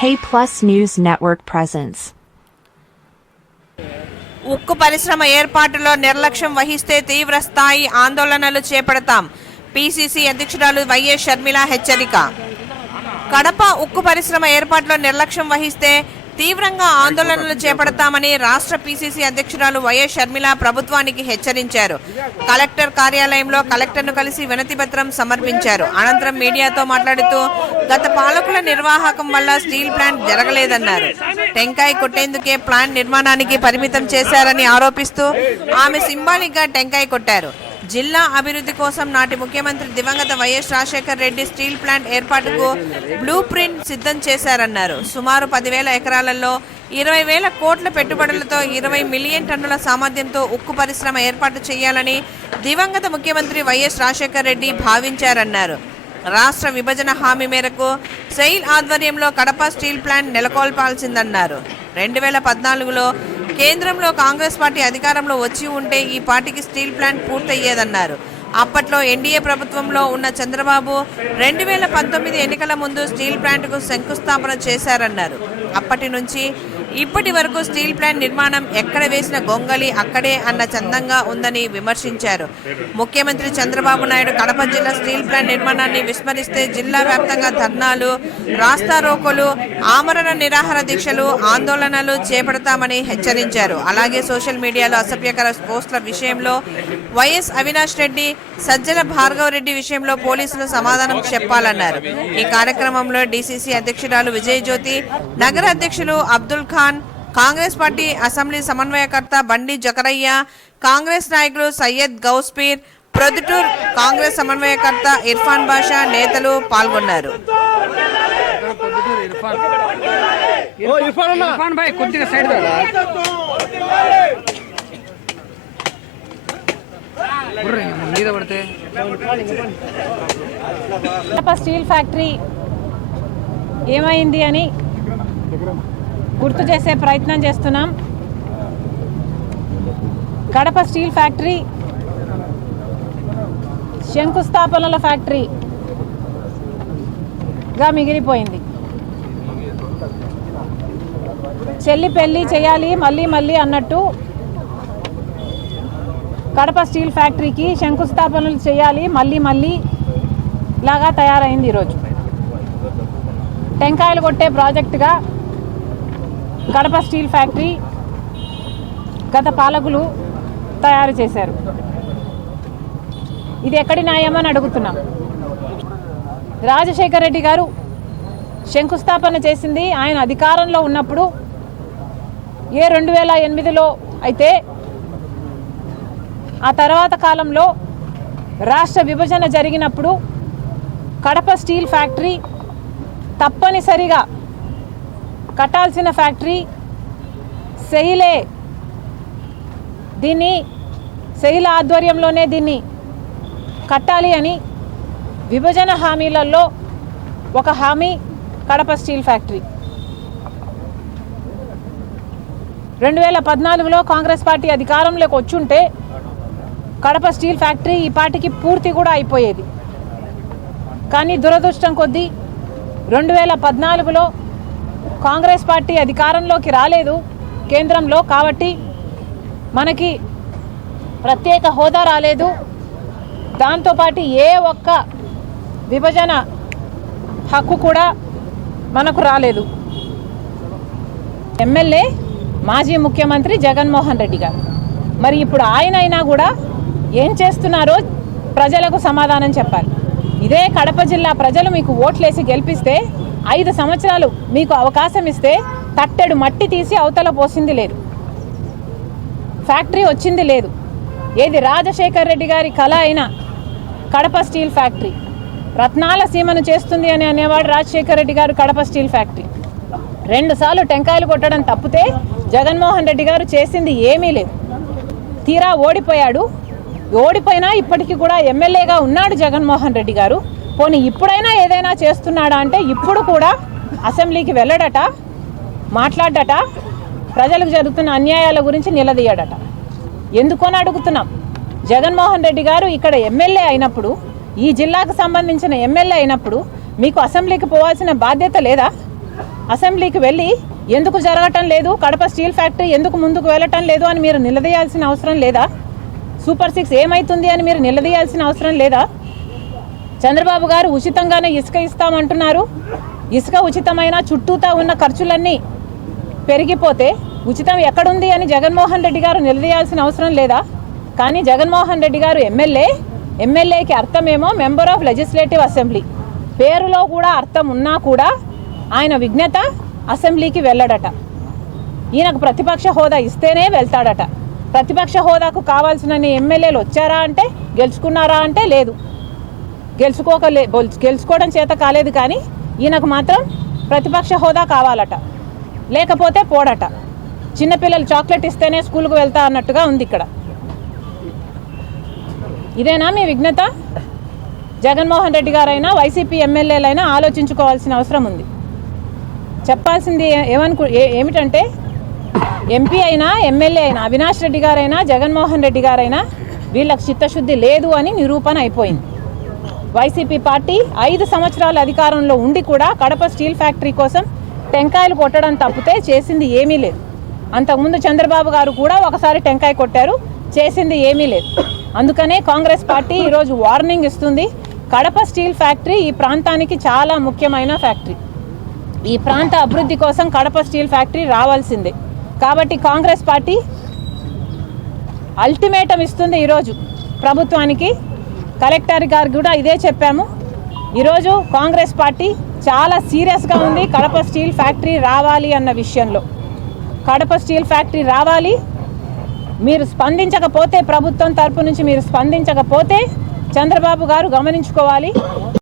K+ News Network presents. ఉక్కు పరిశ్రమ ఏర్పాటులో నిర్లక్ష్యం వహిస్తే తీవ్ర స్థాయి ఆందోళనలు చేపడతాం. పీసీసీ అధ్యక్షురాలు వైఎస్ షర్మిల హెచ్చరిక. కడప ఉక్కు పరిశ్రమ ఏర్పాటులో నిర్లక్ష్యం వహిస్తే తీవ్రంగా ఆందోళనలు చేపడతామని రాష్ట్ర పీసీసీ అధ్యక్షురాలు వైఎస్ షర్మిల ప్రభుత్వానికి హెచ్చరించారు. కలెక్టర్ కార్యాలయంలో కలెక్టర్ను కలిసి వినతిపత్రం సమర్పించారు. అనంతరం మీడియాతో మాట్లాడుతూ గత పాలకుల నిర్వాహకం వల్ల స్టీల్ ప్లాంట్ జరగలేదన్నారు. టెంకాయ కొట్టేందుకే ప్లాంట్ నిర్మాణానికి పరిమితం చేశారని ఆరోపిస్తూ ఆమె సింబాలిక్ గా టెంకాయ కొట్టారు. జిల్లా అభివృద్ధి కోసం నాటి ముఖ్యమంత్రి దివంగత YS Rajasekhar Reddy steel plant ఏర్పాటుకు బ్లూ ప్రింట్ సిద్ధం చేశారన్నారు. సుమారు 10,000 ఎకరాలలో 20,000 కోట్ల పెట్టుబడులతో 20 మిలియన్ టన్నుల సామర్థ్యంతో ఉక్కు పరిశ్రమ ఏర్పాటు చేయాలని దివంగత ముఖ్యమంత్రి వైఎస్ రాజశేఖర్ రెడ్డి భావించారన్నారు. రాష్ట్ర విభజన హామీ మేరకు సెయిల్ ఆధ్వర్యంలో కడప స్టీల్ ప్లాంట్ నెలకొల్పాల్సిందన్నారు. 2014లో కేంద్రంలో కాంగ్రెస్ పార్టీ అధికారంలో వచ్చి ఉంటే ఈ పార్టీకి స్టీల్ ప్లాంట్ పూర్తయ్యేదన్నారు. అప్పట్లో ఎన్డీఏ ప్రభుత్వంలో ఉన్న చంద్రబాబు 2019 ఎన్నికల ముందు స్టీల్ ప్లాంట్కు శంకుస్థాపన చేశారన్నారు. అప్పటి నుంచి ఇప్పటి వరకు స్టీల్ ప్లాంట్ నిర్మాణం ఎక్కడ వేసిన గొంగలి అక్కడే అన్న చందంగా ఉందని విమర్శించారు. ముఖ్యమంత్రి చంద్రబాబు నాయుడు కడప జిల్లా స్టీల్ ప్లాంట్ నిర్మాణాన్ని విస్మరిస్తే జిల్లా వ్యాప్తంగా ధర్నాలు, రాస్తారోకోలు, ఆమరణ నిరాహార దీక్షలు, ఆందోళనలు చేపడతామని హెచ్చరించారు. అలాగే సోషల్ మీడియాలో అసభ్యకర పోస్టుల విషయంలో వైఎస్ అవినాష్ రెడ్డి, సజ్జల భార్గవ్ రెడ్డి విషయంలో పోలీసులు సమాధానం చెప్పాలన్నారు. ఈ కార్యక్రమంలో డీసీసీ అధ్యక్షురాలు విజయజ్యోతి, నగర అధ్యక్షులు అబ్దుల్ ఖాన్, కాంగ్రెస్ పార్టీ అసెంబ్లీ సమన్వయకర్త బండి జకరయ్య, కాంగ్రెస్ నాయకులు సయ్యద్ గౌస్పీర్, ప్రొద్దుటూర్ కాంగ్రెస్ సమన్వయకర్త ఇర్ఫాన్ బాషా నేతలు పాల్గొన్నారు. స్టీల్ ఫ్యాక్టరీ ఏమైంది అని గుర్తు చేసే ప్రయత్నం చేస్తున్నాం. కడప స్టీల్ ఫ్యాక్టరీ శంకుస్థాపనల ఫ్యాక్టరీగా మిగిలిపోయింది. చెల్లి పెళ్ళి చేయాలి మళ్ళీ మళ్ళీ అన్నట్టు కడప స్టీల్ ఫ్యాక్టరీకి శంకుస్థాపనలు చేయాలి మళ్ళీ మళ్ళీ లాగా తయారైంది. ఈరోజు టెంకాయలు కొట్టే ప్రాజెక్టుగా కడప స్టీల్ ఫ్యాక్టరీ గత పాలకులు తయారు చేశారు. ఇది ఎక్కడి న్యాయమని అడుగుతున్నాం. రాజశేఖర్ రెడ్డి గారు శంకుస్థాపన చేసింది ఆయన అధికారంలో ఉన్నప్పుడు 2008లో అయితే ఆ తర్వాత కాలంలో రాష్ట్ర విభజన జరిగినప్పుడు కడప స్టీల్ ఫ్యాక్టరీ తప్పనిసరిగా కట్టాల్సిన ఫ్యాక్టరీ సెయిలే. సెయిల్ ఆధ్వర్యంలోనే దీన్ని కట్టాలి అని విభజన హామీలలో ఒక హామీ కడప స్టీల్ ఫ్యాక్టరీ. 2014లో కాంగ్రెస్ పార్టీ అధికారంలోకి వచ్చుంటే కడప స్టీల్ ఫ్యాక్టరీ ఈ పార్టీకి పూర్తి కూడా అయిపోయేది. కానీ దురదృష్టం కొద్దీ 2014లో కాంగ్రెస్ పార్టీ అధికారంలోకి రాలేదు కేంద్రంలో. కాబట్టి మనకి ప్రత్యేక హోదా రాలేదు. దాంతోపాటు ఏ ఒక్క విభజన హక్కు కూడా మనకు రాలేదు. ఎమ్మెల్యే మాజీ ముఖ్యమంత్రి జగన్మోహన్ రెడ్డి గారు మరి ఇప్పుడు ఆయనైనా కూడా ఏం చేస్తున్నారో ప్రజలకు సమాధానం చెప్పాలి. ఇదే కడప జిల్లా ప్రజలు మీకు ఓట్లేసి గెలిపిస్తే 5 సంవత్సరాలు మీకు అవకాశం ఇస్తే తట్టెడు మట్టి తీసి అవతల పోసింది లేదు, ఫ్యాక్టరీ వచ్చింది లేదు. ఏది రాజశేఖర్ రెడ్డి గారి కళ అయిన కడప స్టీల్ ఫ్యాక్టరీ రత్నాల సీమను చేస్తుంది అని అనేవాడు రాజశేఖర్ రెడ్డి గారు. కడప స్టీల్ ఫ్యాక్టరీ 2 సార్లు టెంకాయలు కొట్టడం తప్పితే జగన్మోహన్ రెడ్డి గారు చేసింది ఏమీ లేదు. తీరా ఓడిపోయినా ఇప్పటికీ కూడా ఎమ్మెల్యేగా ఉన్నాడు జగన్మోహన్ రెడ్డి గారు. పోనీ ఇప్పుడైనా ఏదైనా చేస్తున్నాడా అంటే ఇప్పుడు కూడా అసెంబ్లీకి వెళ్ళడట, మాట్లాడట, ప్రజలకు జరుగుతున్న అన్యాయాల గురించి నిలదీయడట. ఎందుకని అడుగుతున్నాం. జగన్మోహన్ రెడ్డి గారు ఇక్కడ ఎమ్మెల్యే అయినప్పుడు, ఈ జిల్లాకు సంబంధించిన ఎమ్మెల్యే అయినప్పుడు మీకు అసెంబ్లీకి పోవాల్సిన బాధ్యత లేదా? అసెంబ్లీకి వెళ్ళి ఎందుకు జరగటం లేదు, కడప స్టీల్ ఫ్యాక్టరీ ఎందుకు ముందుకు వెళ్ళటం లేదు అని మీరు నిలదీయాల్సిన అవసరం లేదా? సూపర్ 6 ఏమవుతుంది అని మీరు నిలదీయాల్సిన అవసరం లేదా? చంద్రబాబు గారు ఉచితంగానే ఇసుక ఇస్తామంటున్నారు. ఇసుక ఉచితమైన చుట్టూతా ఉన్న ఖర్చులన్నీ పెరిగిపోతే ఉచితం ఎక్కడుంది అని జగన్మోహన్ రెడ్డి గారు నిలదీయాల్సిన అవసరం లేదా? కానీ జగన్మోహన్ రెడ్డి గారు ఎమ్మెల్యేకి అర్థమేమో మెంబర్ ఆఫ్ లెజిస్లేటివ్ అసెంబ్లీ, పేరులో కూడా అర్థం ఉన్నా కూడా ఆయన విజ్ఞత అసెంబ్లీకి వెళ్ళడట. ఈయనకు ప్రతిపక్ష హోదా ఇస్తేనే వెళ్తాడట. ప్రతిపక్ష హోదాకు కావాల్సిన ఎమ్మెల్యేలు వచ్చారా అంటే, గెలుచుకున్నారా అంటే లేదు, గెలుచుకోవడం చేత కాలేదు. కానీ ఈయనకు మాత్రం ప్రతిపక్ష హోదా కావాలట, లేకపోతే పోడట. చిన్నపిల్లలు చాక్లెట్ ఇస్తేనే స్కూల్కు వెళ్తా అన్నట్టుగా ఉంది ఇక్కడ. ఇదేనా మీ విజ్ఞత? జగన్మోహన్ రెడ్డి గారైనా వైసీపీ ఎమ్మెల్యేలైనా ఆలోచించుకోవాల్సిన అవసరం ఉంది. చెప్పాల్సింది ఏమిటంటే ఎంపీ అయినా ఎమ్మెల్యే అయినా అవినాష్ రెడ్డి గారైనా జగన్మోహన్ రెడ్డి గారైనా వీళ్ళకి చిత్తశుద్ధి లేదు అని నిరూపణ అయిపోయింది. వైసీపీ పార్టీ 5 సంవత్సరాల అధికారంలో ఉండి కూడా కడప స్టీల్ ఫ్యాక్టరీ కోసం టెంకాయలు కొట్టడం తప్పితే చేసింది ఏమీ లేదు. అంతకుముందు చంద్రబాబు గారు కూడా ఒకసారి టెంకాయ కొట్టారు, చేసింది ఏమీ లేదు. అందుకనే కాంగ్రెస్ పార్టీ ఈరోజు వార్నింగ్ ఇస్తుంది. కడప స్టీల్ ఫ్యాక్టరీ ఈ ప్రాంతానికి చాలా ముఖ్యమైన ఫ్యాక్టరీ. ఈ ప్రాంత అభివృద్ధి కోసం కడప స్టీల్ ఫ్యాక్టరీ రావాల్సిందే. కాబట్టి కాంగ్రెస్ పార్టీ అల్టిమేటం ఇస్తుంది ఈరోజు ప్రభుత్వానికి. కలెక్టర్ గారు కూడా ఇదే చెప్పాము. ఈరోజు కాంగ్రెస్ పార్టీ చాలా సీరియస్గా ఉంది కడప స్టీల్ ఫ్యాక్టరీ రావాలి అన్న విషయంలో. కడప స్టీల్ ఫ్యాక్టరీ రావాలి. మీరు స్పందించకపోతే, ప్రభుత్వం తరపు నుంచి మీరు స్పందించకపోతే చంద్రబాబు గారు గమనించుకోవాలి,